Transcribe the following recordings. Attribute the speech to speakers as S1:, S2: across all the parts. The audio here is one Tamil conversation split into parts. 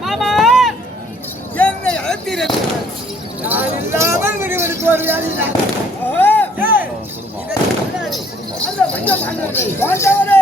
S1: மாமா!
S2: என்னை அழைத்திருக்கிறார் நான் இல்லாமல் விடுவதற்கு
S1: ஒரு
S2: வேலை அந்த மஞ்சள் பாண்டவரே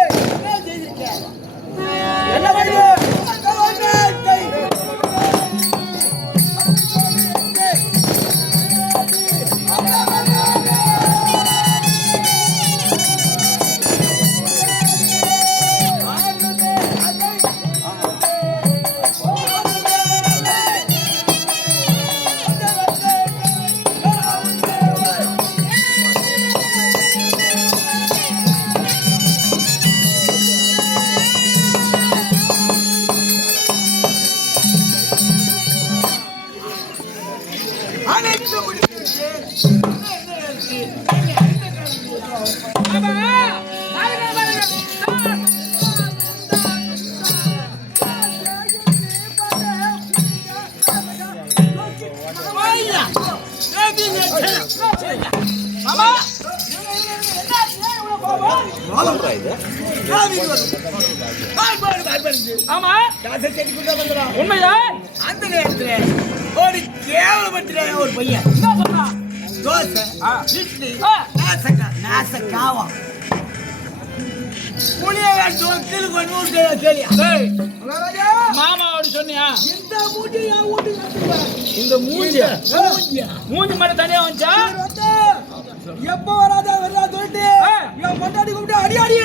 S1: உண்மையா?
S2: அந்த நேரத்துல ஒரு கேவலப்பட்ட ஒரு பையன்.
S1: என்ன சொன்னா?
S2: தோசை. இட்லி. நாசக்கா நாசக்காவா? இந்த
S1: மூஞ்சியா? மூஞ்சி மட்டும் தனியா வந்துச்சா?
S2: எப்ப வராத வரா சொல்லிட்டு. என் பொண்டாட்டி கூப்பிட்டு அடி அடி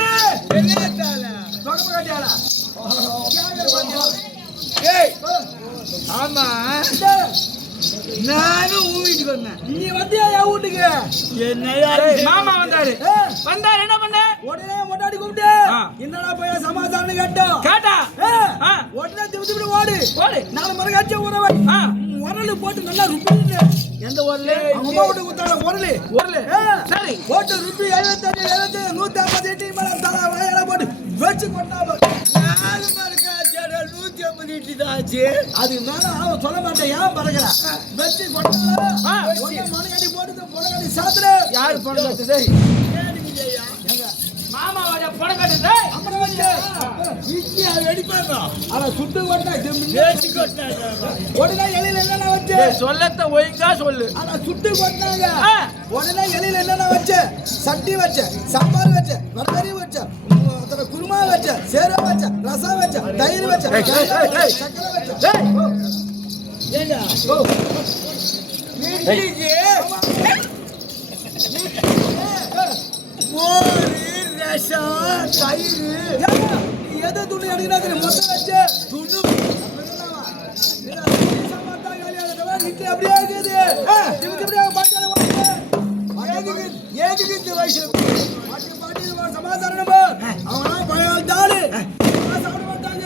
S2: ஆமா. நானும் உன் வீட்டுக்கு வந்தேன். நீ வந்தியா என் வீட்டுக்கு? என்னையா
S1: டேய், மாமா வந்தாரு. வந்தாரு என்ன பண்ண?
S2: உடனே முன்னாடி கூப்பிட்டு. என்னடா போய் சமாதானம் கேட்டோம்?
S1: கேட்டா.
S2: உடனே திப்பு ஓடு.
S1: போடு
S2: நாலு மரம் உறவன்
S1: ஆ.
S2: உரலு போட்டு நல்லா ருப்பிட்டு
S1: எந்த ஊர்ல
S2: அம்மா விட்டு குத்தாட உரலு.
S1: ஊர்ல
S2: ஆ.
S1: சரி.
S2: போட்டு ருப்பி எழுபத்தஞ்சு எழுபத்தி நூத்தி ஐம்பது இட்டி மேல தலை வயல போட்டு வச்சு கொண்டாம நூத்தி ஐம்பது இட்டி தான் ஆச்சு. அது மேல அவன் சொல்ல மாட்டேன். ஏன் பறக்கிறான் வச்சு கொண்டால
S1: ஆ.
S2: மனக்கட்டி போட்டு பொனக்கட்டி சாத்துற
S1: யாரு பணம் கட்டுது
S2: அப்புறம் வந்து இட்லி அது வெடிப்பாங்க ஆனா சுட்டு கொட்டா வேச்சு கொட்டாங்க உடனே இலையில என்னென்ன வச்சு?
S1: சொல்லத்த ஒழுங்கா சொல்லு.
S2: ஆனா சுட்டு கொட்டாங்க. உடனே இலையில என்னென்ன வச்சு? சட்டி வச்ச சாம்பார் வச்ச வடகறி வச்ச குருமா வச்ச சேர வச்ச ரசம் வச்ச தயிர் வச்ச. சக்கரை வச்ச.
S1: டேய்.
S2: ஏங்க ஓ இட்லிக்கு மோர் தயிர். எதை துணி அடிக்கிறாங்க மொத்தம் வச்சு துணு. இட்லி அப்படியே இருக்குது எதுக்கு இந்த வயசு பாட்டி பாட்டி சமாதானமா அவனா பயம் தாளு சாப்பிட மாட்டாங்க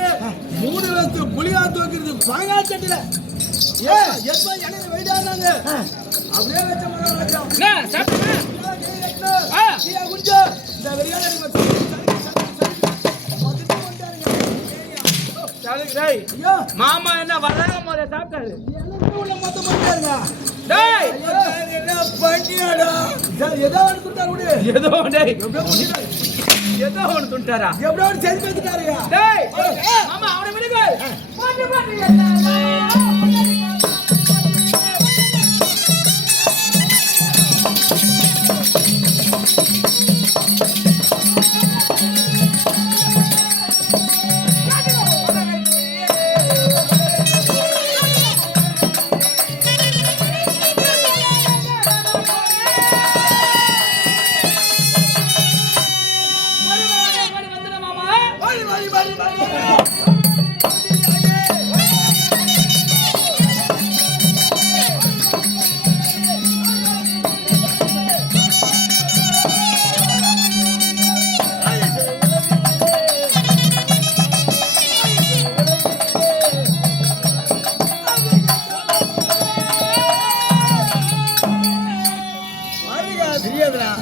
S2: மூணு வருஷத்து புளியா தூக்கிறது பாயா சட்டில ஏ எப்ப வைடாங்க அப்படியே வச்ச. மகாராஜா
S1: சாப்பிட்டா ஆ. சரி, டேய். மாமா என்ன வராம முத சாப்பிட்டாரு? டேய். ஏதோ டேய். ஏதோ ஒன்று துண்டாரா டேய். மாமா அவனை விடுங்க. பாட்டு பாட்டு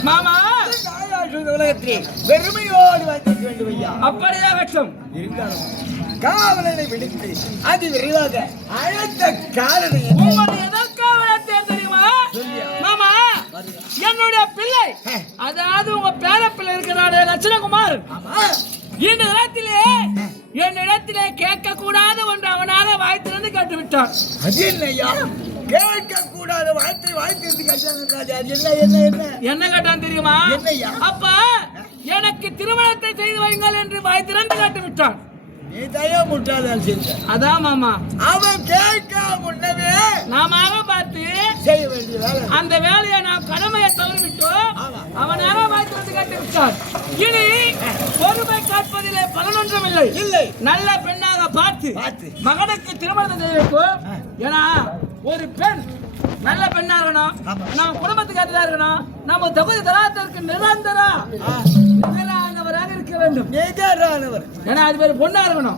S1: மாமா!
S2: பெருமையோடு வந்திருக்க வேண்டும் ஐயா
S1: அப்படிதான் கஷ்டம்
S2: இருந்தாலும் காவலனை விடுத்து அது விரைவாக அழைத்த?
S1: உங்களை எதற்காக தெரியுமா? மாமா என்னுடைய பிள்ளை. அதாவது உங்க பேர பிள்ளை இருக்கிறாரு லட்சணகுமார். இந்த இடத்திலே என்னிடத்திலே கேட்க கூடாத ஒன்று அவனால வாய் திறந்து கேட்டு விட்டான்
S2: அது என்னய்யா கேட்க கூடாத வார்த்தை வாய்த்து கட்டாங்க அது என்ன என்ன என்ன?
S1: என்ன கேட்டான் தெரியுமா?
S2: என்னய்யா?
S1: அப்ப எனக்கு திருமணத்தை செய்து வைங்கள் என்று வாய் திறந்து காட்டி விட்டான்
S2: நீ தயா முட்டாள் செஞ்ச.
S1: அதான் மாமா.
S2: அவன் கேட்க முன்னமே
S1: நாம பார்த்து
S2: செய்ய வேண்டிய வேலை.
S1: அந்த வேலையை நாம் கடமையை தவறிவிட்டோம்
S2: ஆமா.
S1: அவனாக வாய் திறந்து காட்டி விட்டான் இனி பொறுமை காட்பதிலே பலனொன்றும் இல்லை.
S2: இல்லை.
S1: நல்ல பெண்ணாக பார்த்து
S2: பார்த்து.
S1: மகனுக்கு திருமணத்தை செய்ய வைக்கும் ஏன்னா ஒரு பெண் நல்ல பெண்ணா இருக்கணும். நம்ம குடும்பத்துக்கு ஏற்றதா இருக்கணும். நம்ம தகுதி தராத்திற்கு நிரந்தரா நிகரானவராக இருக்க வேண்டும்.
S2: நிகரானவர்.
S1: ஏன்னா அது பேர் பொண்ணா இருக்கணும்.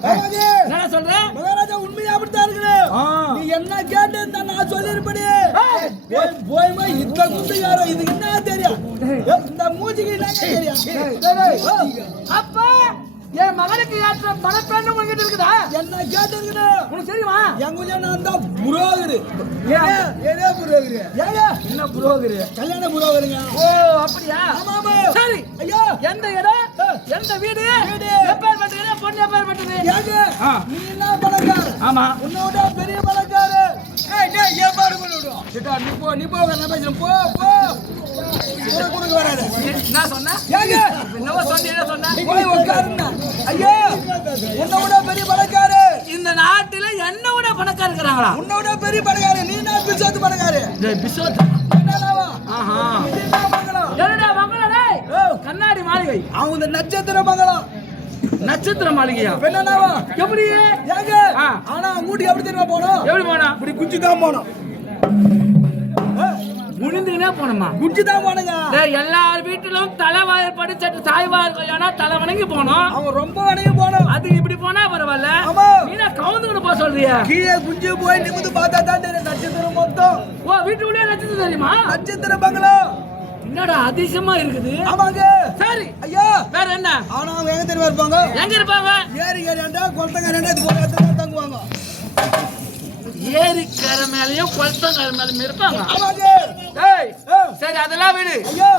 S1: என்ன சொல்றேன்
S2: மகாராஜா உண்மையா அப்படித்தான் இருக்கணும். நீ என்ன கேட்டு நான் சொல்லிருப்படி போய்மா இந்த குண்டு யாரோ இதுக்கு என்ன தெரியும் இந்த மூஞ்சிக்கு என்ன தெரியும்
S1: அப்ப! என் மகனுக்கு ஏற்ற மனப்பெண்ணு உங்ககிட்ட இருக்குதா?
S2: என்ன கேட்டிருக்கணும்
S1: உனக்கு தெரியுமா?
S2: எங்க ஊர்ல நான் தான் புரோகரு. ஏதே புரோகரு. ஏங்க?
S1: என்ன புரோகிரு?
S2: கல்யாண புரோகருங்க.
S1: ஓ அப்படியா?
S2: ஆமா ஆமா.
S1: சரி.
S2: ஐயா.
S1: எந்த இடம்? எந்த வீடு?
S2: வீடு.
S1: எப்பேர் பட்டது பொண்ணு எப்பேர் பட்டது
S2: ஏங்க. நீ என்ன பணக்கார
S1: ஆமா.
S2: உன்னோட பெரிய பணக்காரு ஏய் டேய் ஏன் பாரு பண்ணிடுவோம் சிட்டா நீ போ நீ போ நான் பேசுறேன். போ போ. கொடுக்க வராது.
S1: என்ன சொன்ன?
S2: ஏங்க?
S1: என்னவோ சொன்ன என்ன சொன்ன?
S2: போய் ஐயா உன்னோட பெரிய பணக்காரு.
S1: இந்த நாட்டுல என்ன விட பணக்கார இருக்கிறாங்களா?
S2: உன்னோட பெரிய பணக்காரு. நீ நான் பிசாத்து பணக்காரு?
S1: பிசோத்
S2: என்னடாவா
S1: ஆஹா.
S2: இது என்ன மங்களம்?
S1: என்னடா மங்களம் டேய்? கண்ணாடி மாளிகை.
S2: அவங்க நட்சத்திர மங்களம்.
S1: நட்சத்திர மாளிகையா?
S2: என்னடாவா
S1: எப்படி?
S2: ஏங்க. ஆனா மூட்டி எப்படி தெரியுமா போனோம்?
S1: எப்படி போனா?
S2: இப்படி குச்சி தான் போனோம்.
S1: முடிந்துனே போனோமா?
S2: குச்சி தான் போனுங்க
S1: எல்லார் வீட்டிலும் தலைவாயல் படி சட்டு தாய்வார் கல்யாணம் தலை வணங்கி போனோம்.
S2: அவங்க ரொம்ப வணைய போனோம்.
S1: அது இப்படி போனா பரவாயில்ல. நீனா கவுந்துக்கிட்டு போக சொல்றியா.
S2: கீழே குஞ்சு போய் நிமிந்து பார்த்தா தான் தெரியும். நட்சத்திரம் மொத்தம்.
S1: ஓ வீட்டுக்குள்ளே நட்சத்திரம் தெரியுமா?
S2: நட்சத்திர பங்களம்
S1: என்னடா அதிசயமா இருக்குது.
S2: ஆமாங்க.
S1: சரி.
S2: ஐயா.
S1: வேற என்ன?
S2: ஆனா அவங்க எங்க தெரியுமா இருப்பாங்க?
S1: எங்க இருப்பாங்க?
S2: ஏரி கரையாண்டா குளத்தங்கரையாண்டா இது போல இடத்துல தங்குவாங்க?
S1: ஏரிக்கரை மேலயும் குளத்தங்கரை மேலயும் இருப்பாங்க. சரி அதெல்லாம் விடு.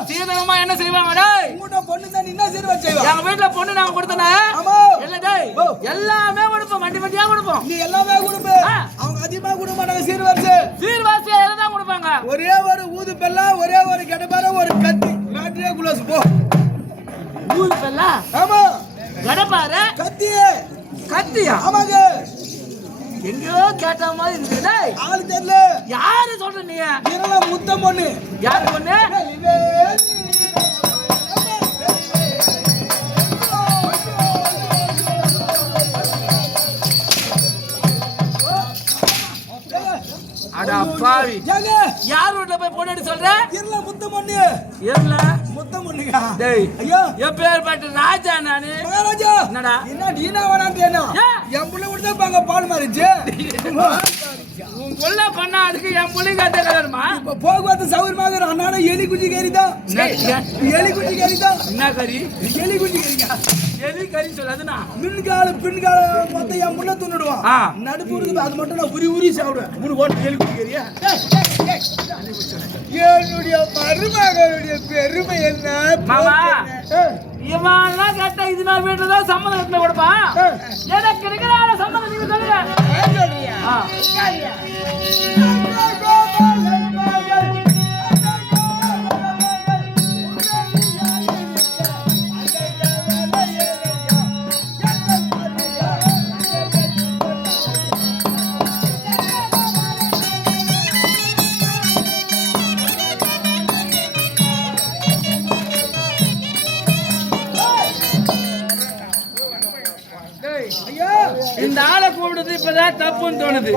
S1: சீதனமா என்ன செய்வாங்க டேய்?
S2: பொண்ணு தான் என்ன சீர்வா செய்வா?
S1: எங்க வீட்டுல பொண்ணு நாங்க கொடுத்தனா? இல்ல டேய். எல்லாமே கொடுப்போம் வண்டி வண்டியா கொடுப்போம்.
S2: நீ எல்லாமே கொடுப்பு. அவங்க அதிகமா கொடுக்க மாட்டாங்க சீர்வரிசை
S1: சீர்வாசியா தான் கொடுப்பாங்க.
S2: ஒரே ஒரு ஊது பெல்லா ஒரே ஒரு கெடப்பார ஒரு கத்தி. மேட்ரியா குலோஸ் போ.
S1: ஊரு பெல்லா?
S2: ஆமா.
S1: கடப்பாரு
S2: கத்தி
S1: கத்தியா?
S2: ஆமாங்க.
S1: எங்கேயோ கேட்ட மாதிரி இருக்கு டேய்
S2: ஆளு தெரியல.
S1: யாரு சொல்ற நீ?
S2: முத்தம் பொண்ணு?
S1: யாரு பொண்ணு? அப்பாவி யார் வீட்டுல போய் பொண்ணு எடுத்து சொல்ற?
S2: இரல முத்தம் பொண்ணு
S1: ஏம்ல
S2: முத்தம் பொண்ணுங்க
S1: டேய்
S2: ஐயா.
S1: எப்பேற்பட்ட ராஜா நானு.
S2: மகாராஜா.
S1: என்னடா?
S2: என்ன நீனா
S1: ஏன்?
S2: என் புள்ள விட்டு பாங்க பால் மாறிச்சு.
S1: உன் கொல்ல பண்ணா அதுக்கு என் புள்ளி கட்ட
S2: இப்ப போக்குவரத்து சௌகரியமாக அண்ணாட எலி குஞ்சு கேரிதான் எலி குஞ்சு கேரிதான்
S1: என்ன கறி?
S2: எலி குஞ்சு
S1: எலி கறி சொல்லாதுண்ணா
S2: மின்கால பின்கால மொத்தம் என் முள்ள துண்ணுடுவான். நடுப்பு இருக்குது அது மட்டும் நான் உரி உரி சாப்பிடுவேன். மூணு ஓட்டு எலி குஞ்சு கேரியா என்னுடைய மருமகளுடைய பெருமை என்ன?
S1: மாமா.
S2: ஏய்,
S1: இவன்லாம் கேட்டா இது மாதிரி வீட்டுல தான் சம்மதம் எடுத்து கொடுப்பான் எனக்கு இருக்கிற சம்மதம் நீங்க சொல்லுங்க.
S2: ஏன்
S1: இப்பதான் தப்புன்னு தோணுது.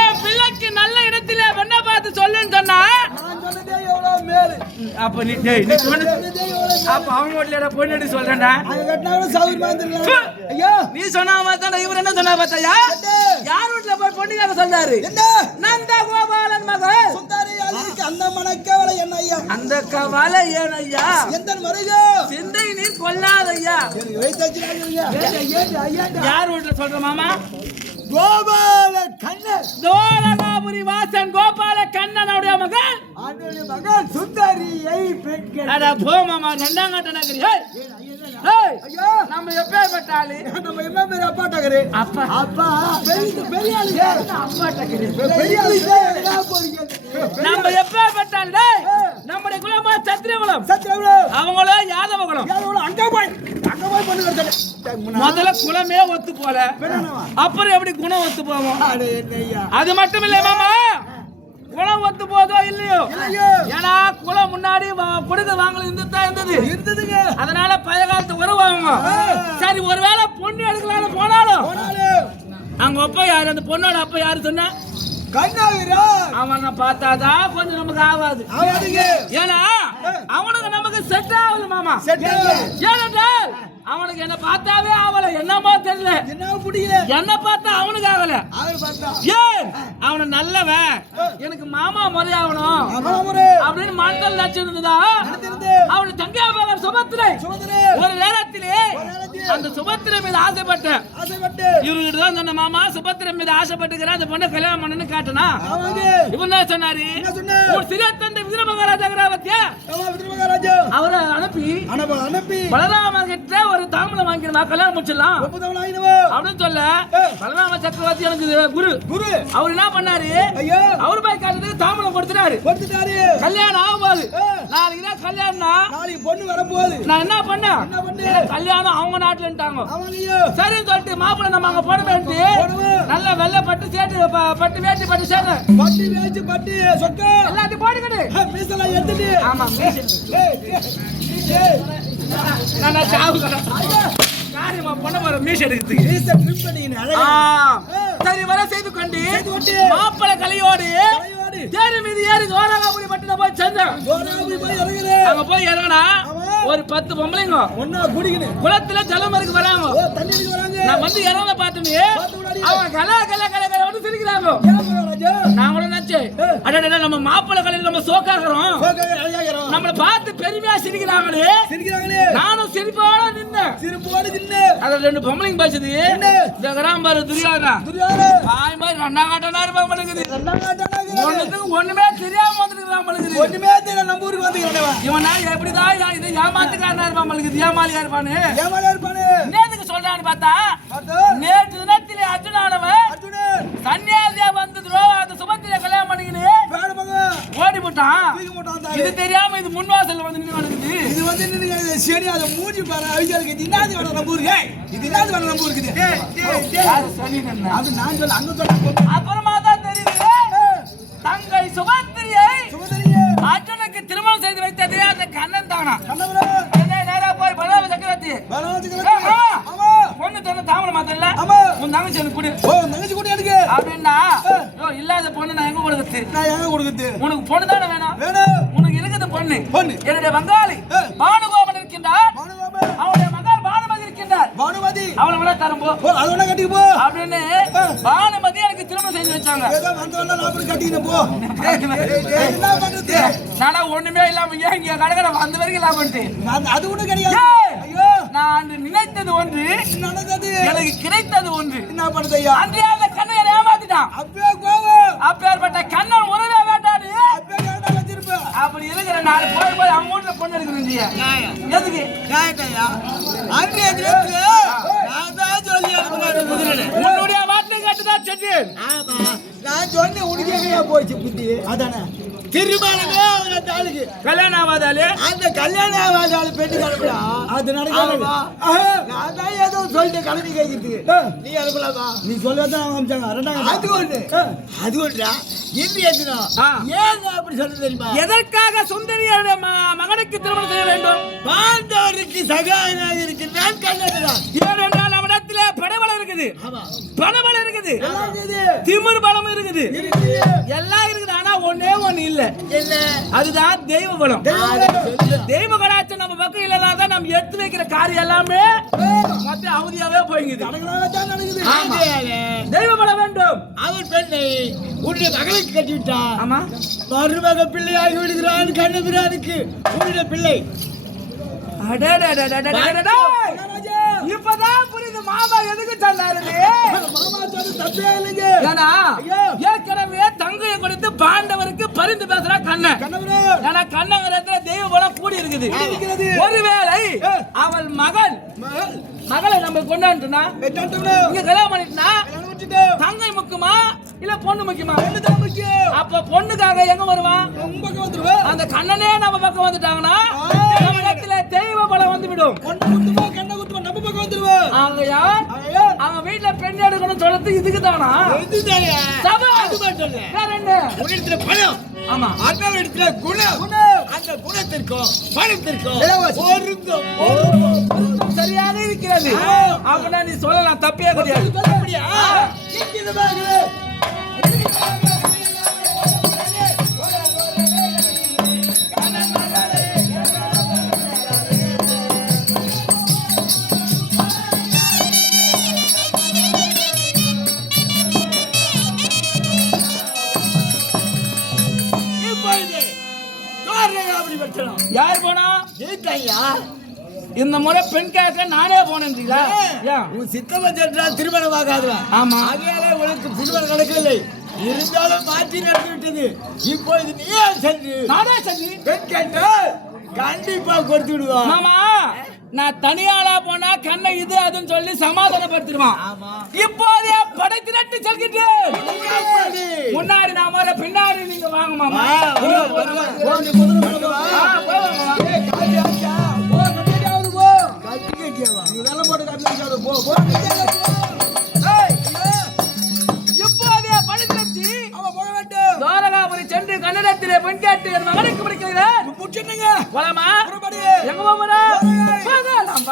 S1: என் பிள்ளைக்கு நல்ல இடத்துல வெண்ண பார்த்து சொல்லுன்னு சொன்னா. அப்ப நீ டேய் நீ சொன்னது. அப்ப அவங்க வீட்டுல பொண்ணு சொல்றேன்டா.
S2: அங்க கட்டினாலும் சௌகரியமா இருந்திருக்கலாம். ஐயா,
S1: நீ சொன்ன பார்த்தா இவர் என்ன சொன்னா பார்த்தாயா? யார் வீட்டுல போய் பொண்ணு கேட்க சொல்றாரு?
S2: என்ன
S1: நந்த கோபாலன் மகள்.
S2: சுத்தாரி அழகிக்கு அந்த மனக்கவலை என்ன ஐயா.
S1: அந்த கவலை ஏன் ஐயா.
S2: எந்த மருகா?
S1: சிந்தை நீர் கொல்லாத ஐயா. யார் வீட்டுல சொல்ற மாமா?
S2: கோபால கண்ணன்
S1: தோரணாபுரி வாசன் கோபால கண்ணனுடைய மகன்.
S2: ஆண்டோடைய மகன் சுந்தரியை பெண்கள்.
S1: அட போ மாமா ரெண்டாம் கட்ட நகரி நம்ம எப்பேற்பட்ட ஆளு?
S2: நம்ம என்ன பேர் அப்பா டகரு?
S1: அப்பா.
S2: அப்பா. பெரிய பெரிய ஆளு.
S1: அப்பா
S2: பெரிய ஆளு.
S1: நம்ம எப்பேற்பட்ட ஆளு? டேய், நம்முடைய குலமா சத்திரிய குலம்
S2: சத்திரவளோ
S1: அவங்களோ யாதவ குலம்
S2: யாரோட விட்டாங்க
S1: முதல்ல குலமே ஒத்து போல? அப்புறம் எப்படி குணம் ஒத்து போவோம் அது மட்டும் இல்ல மாமா. குலம் ஒத்து போதோ இல்லையோ? ஏன்னா குலம் முன்னாடி கொடுக்க வாங்கல இருந்துதான் இருந்தது?
S2: இருந்ததுங்க.
S1: அதனால பழைய காலத்து உறவாங்க சரி ஒருவேளை பொண்ணு எடுக்கலாம்னு போனாலும்.
S2: போனாலும்.
S1: அவங்க அப்பா யாரு? அந்த பொண்ணோட அப்பா யாரு சொன்ன?
S2: கண்ணாவிரா
S1: அவனை பார்த்தாதான் கொஞ்சம் நமக்கு ஆகாது ஏன்னா அவனுக்கு நமக்கு செட் ஆகுது மாமா.
S2: செட்
S1: ஏனென்றால் அவனுக்கு என்ன பார்த்தாவே ஆகல என்னமோ தெரியல.
S2: என்ன பிடிக்கல
S1: என்ன பார்த்தா அவனுக்கு ஆகல. ஏன்? அவனை நல்லவன். எனக்கு மாமா முறையாகணும்
S2: அமரமுரு
S1: அப்படின்னு மனதில் நினைச்சிருந்ததா தங்கையா மகன் சுபத்திரை ஒரு நேரத்திலே
S2: ஒரு
S1: அந்த சுபத்திரை மீது ஆசைப்பட்ட.
S2: ஆசைப்பட்டு.
S1: இவர்கிட்ட தான் சொன்ன மாமா சுபத்திரை மீது ஆசைப்பட்டுக்கிறேன் அந்த பொண்ணை கல்யாணம் பண்ணணும்னு காட்டனா? இவன் என்ன சொன்னாரு? உன் சிறிய கிராமத்தியா
S2: ஆமா விஷ்ணு மகாராஜா
S1: அவரை அனுப்பி
S2: அனுப்ப அனுப்பி.
S1: பலராம கிட்ட ஒரு தாம்பலம் வாங்கிடுமா கல்யாணம் முடிச்சிடலாம்
S2: ஒப்புதவன் ஆயினவோ
S1: அப்படின்னு சொல்ல பலராம சக்கரவர்த்தி எனக்கு குரு.
S2: குரு.
S1: அவர் என்ன பண்ணாரு?
S2: ஐயோ.
S1: அவர் போய் காட்டுறதுக்கு தாம்பலம் கொடுத்துட்டாரு.
S2: கொடுத்துட்டாரு.
S1: கல்யாணம் ஆகும்போது. நாளைக்கு தான் கல்யாணம்னா
S2: நாளைக்கு பொண்ணு வரப்போகுது
S1: நான் என்ன பண்ணேன்?
S2: என்ன பண்ணு?
S1: கல்யாணம் அவங்க நாட்டுலன்ட்டாங்க.
S2: ஆமாங்கய்யோ.
S1: சரின்னு சொல்லிட்டு மாப்பிள்ளை நம்ம அங்க போடணும்ட்டு. நல்ல வெள்ளை பட்டு சேட்டு ப- பட்டு வேட்டி பட்டு சேட்டு
S2: பட்டி வேச்சு பட்டி சொக்க.
S1: எல்லாத்தையும் போட்டுக்கிட்டு.
S2: மீசெல்லாம் எடுத்துட்டு
S1: ஆமா மீசை.
S2: ஏய், ஏய்,
S1: நான் சாவு காரியமா பண்ண போற மீசை எடுக்கிறதுக்கு
S2: மீசை அழகா.
S1: சரி வர செய்து கொண்டு கலையோடு
S2: தலையோடு.
S1: தேரி மீது ஏறி கோலாகாபுரி பட்டின போய் சேர்ந்தேன்
S2: போய்.
S1: அங்க போய் இறங்கினா. ஒரு பத்து பொம்பளைங்க
S2: ஒண்ணா குடிக்கின்னு.
S1: குளத்துல ஜலம் இருக்கு வராங்க. நான் வந்து இறங்க பார்த்தோமே. அவங்க கலா கலா கலா கலா வந்து சிரிக்கிறாங்க? நான் கூட நினைச்சேன் அடடட நம்ம மாப்பிள்ளை கலையில நம்ம சோக்காகிறோம். நம்மள பார்த்து பெருமையா சிரிக்கிறாங்களே.
S2: சிரிக்கிறாங்களே.
S1: நானும் சிரிப்போட நின்னேன்.
S2: சிரிப்போடு சின்ன.
S1: அதுல ரெண்டு பொம்பளைங்க பேசுது? இந்த கிராம துரியாதா
S2: துரியாதே.
S1: பாய் மாதிரி ரெண்டாம் காட்டனா இருப்பாங்க பண்ணுக்குது
S2: கண்ணாங்காட்டானாகிறாங்க.
S1: ஒண்ணுத்துக்கு ஒண்ணுமே தெரியாம வந்துருக்கான் பண்ணுக்குது
S2: ஒண்ணுமே தெரியல, நம்ம ஊருக்கு வந்துக்கிறேன்
S1: இவன். எப்படிதான் இது ஏமாத்துக்காரனா இருப்பான் பண்ணுக்குது ஏமாலியா இருப்பானு.
S2: ஏமாடா இருப்பானு.
S1: நேத்துக்கு சொல்றான்னு பார்த்தா நேற்று தினத்திலே அர்ஜுனானவன்
S2: அர்ஜுனு
S1: சன்னியாசியா வந்து அந்த சுமத்திர கல்யாணம் பண்ணிக்கின்னு
S2: வேட மகன்
S1: ஓடி இது தெரியாம இது முன் வாசல்ல வந்து நின்று நடக்குது
S2: இது வந்து சரி அதை மூஞ்சி பாரு. அவிகளுக்கு இன்னாது வேணும் நம்ம ஊருக்கு? இது இன்னாது வேணும் நம்ம ஊருக்கு? அது நான் சொல்ல அங்க சொல்ல.
S1: அப்புறமா தான் தெரியுது தங்கை
S2: சுமதரியே
S1: அர்ஜுனுக்கு திருமணம் செய்து வைத்தது அந்த கண்ணன் தானா? நேரா போய் பலராம சக்கரவர்த்தி. பொண்ணு தோணு தாமரை மாத்தல. உன் தங்கச்சி எனக்கு கொடு.
S2: ஓ தங்கச்சி கூட எனக்கு.
S1: அப்படின்னா இல்லாத பொண்ணு நான் எங்க கொடுக்குறது?
S2: நான் எங்க கொடுக்குது
S1: உனக்கு பொண்ணு தானே பொண்ணு. என்னுடைய பங்காளி. பானுகோபன் இருக்கின்றார். அவனுடைய மகள் பானுமதி இருக்கின்றார்.
S2: பானுமதி.
S1: அவளை விட தரும்போ
S2: ஓ அது வேணா கட்டிக்கு போ.
S1: அப்படின்னு பானுமதி எனக்கு திருமணம் செய்து வச்சாங்க.
S2: ஏதோ வந்தவன நான் போ. என்ன பண்றது
S1: நானா ஒண்ணுமே இல்லாம ஏன் இங்க கடற்கரை வந்த வரைக்கும் இல்லாமட்டு
S2: நான் அது ஒண்ணு கிடையாது. ஐயோ.
S1: நான் நினைத்தது ஒன்று.
S2: நடந்தது?
S1: எனக்கு கிடைத்தது ஒன்று.
S2: என்ன பண்ணுது ஐயா?
S1: அன்றே அந்த கண்ணையை ஏமாத்திட்டான்.
S2: அப்பே கோவம்
S1: அப்பேற்பட்ட கண்ணன் அதுல போய் போய் அமௌண்ட்ல பொண்ணு எடுக்கிறேன் எதுக்கு?
S2: நான் தான் சொல்லி
S1: உன்னுடைய வார்த்தை கட்டுதான் செஞ்சேன்
S2: ஆமா நான் சொன்னேன் உனக்கு போச்சு புத்தி? அதானே? திருமணமே அந்த ஆளுக்கு.
S1: கல்யாணம் ஆகாதாலே
S2: அந்த கல்யாணம் ஆகாத ஆளு பெண்ணு அது நடக்காது. நான் தான் ஏதோ சொல்லிட்டு கிளம்பி கேட்கிறதுக்கு நீ அனுப்பலாமா? நீ சொல்லதான் அனுப்பிச்சாங்க ரெண்டாங்க அது ஒண்ணு. அது ஒன்றா இன்று எத்தனா
S1: ஆ.
S2: ஏன் அப்படி சொல்ல தெரியுமா?
S1: எதற்காக சுந்தரியுடைய ம- மகனுக்கு திருமணம் செய்ய வேண்டும்?
S2: பாண்டவருக்கு சகாயனாக இருக்கின்றான் கண்ணன்
S1: ஏனென்றால் அவனிடத்திலே படபலம் இருக்குது.
S2: ஆமா.
S1: பணபலம் இருக்குது. திமிர் பலம் இருக்குது. எல்லாம் இருக்குது ஆனா ஒண்ணே ஒண்ணு இல்ல.
S2: என்ன
S1: அதுதான் தெய்வ பலம் தெய்வ கடாட்சம் நம்ம பக்கம் இல்லைன்னா தான் நம்ம எடுத்து வைக்கிற காரியம் எல்லாமே மொத்த அவதியாவே போய்ங்குது. தெய்வ பலம் வேண்டும்.
S2: அவர் பெண்ணை உன்னுடைய மகளுக்கு கட்டிவிட்டான்
S1: ஆமா.
S2: மருமக பிள்ளையாகி விடுகிறான் கண்ணபிரானுக்கு உன்னுடைய பிள்ளை.
S1: அடடடடடடடடடா. இப்பதான் மாமா எதுக்கு சொன்னாருன்னு
S2: மாமா சொன்ன தப்பே இல்லைங்க.
S1: ஏன்னா
S2: ஐயோ.
S1: ஏற்கனவே தங்கையை கொடுத்து பாண்டவருக்கு பரிந்து பேசுறா கண்ணன். ஏன்னா கண்ணங்கிறதுல தெய்வ பலம் கூடி இருக்குது. ஒருவேளை அவள் மகன் மகளை நம்ம கொண்டாண்டுனா இங்க கல்யாணம் பண்ணிட்டுனா தங்கை முக்கியமா இல்ல பொண்ணு முக்கியமா?
S2: முக்கியம்.
S1: அப்ப பொண்ணுக்காக எங்க வருவான்
S2: பக்கம் வந்துருவேன்
S1: அந்த கண்ணனே நம்ம பக்கம் வந்துட்டாங்கன்னா தெய்வ பலம் வந்து விடும்
S2: பொண்ணு குத்துமா கண்ணை குத்துமா? வீட்டுக்கு வந்துருவான்?
S1: அவங்க
S3: யார்?
S1: அவங்க வீட்டுல பெண் எடுக்கணும் சொல்றது இதுக்கு தானா
S3: பணம்.
S1: ஆமா.
S3: அண்ணன் இடத்துல குணம். அந்த குணத்திற்கும் பணத்திற்கும் பொருந்தும்.
S1: சரியாக இருக்கிறது. அப்படின்னா நீ சொல்லலாம் தப்பே கிடையாது. இந்த முறை பெண் கேட்க நானே போனேன்றீங்களா?
S3: உன் சித்தவன் சென்றால் திருமணமாகாதவன்
S1: ஆமா.
S3: ஆகையாலே உனக்கு புதுவர் நடக்கவில்லை இருந்தாலும் மாற்றி நடந்து விட்டது இப்பொழுது நீயே சென்று
S1: நானே சரி
S3: பெண் கேட்டால் கண்டிப்பா கொடுத்து விடுவான்.
S1: மாமா நான் தனியாளா போனா கண்ணை இது அதுன்னு சொல்லி சமாதானப்படுத்திடுவான்.
S3: ஆமா.
S1: இப்போதே படை திரட்டி செல்கின்றேன்? முன்னாடி நான் முறை பின்னாடி நீங்க வாங்க மாமா.
S3: காட்டியாவா நீ வேலை போட்டு காட்டியாவது போ போ.
S1: இப்போதே பழுத்தி
S3: அவ போக வேண்டும்.
S1: தாரகாபுரி சென்று கன்னடத்திலே பெண் கேட்டு மகனுக்கு பிடிக்கிறார்
S3: முடிச்சுட்டுங்க
S1: எங்க போகிறேன் போகலாம்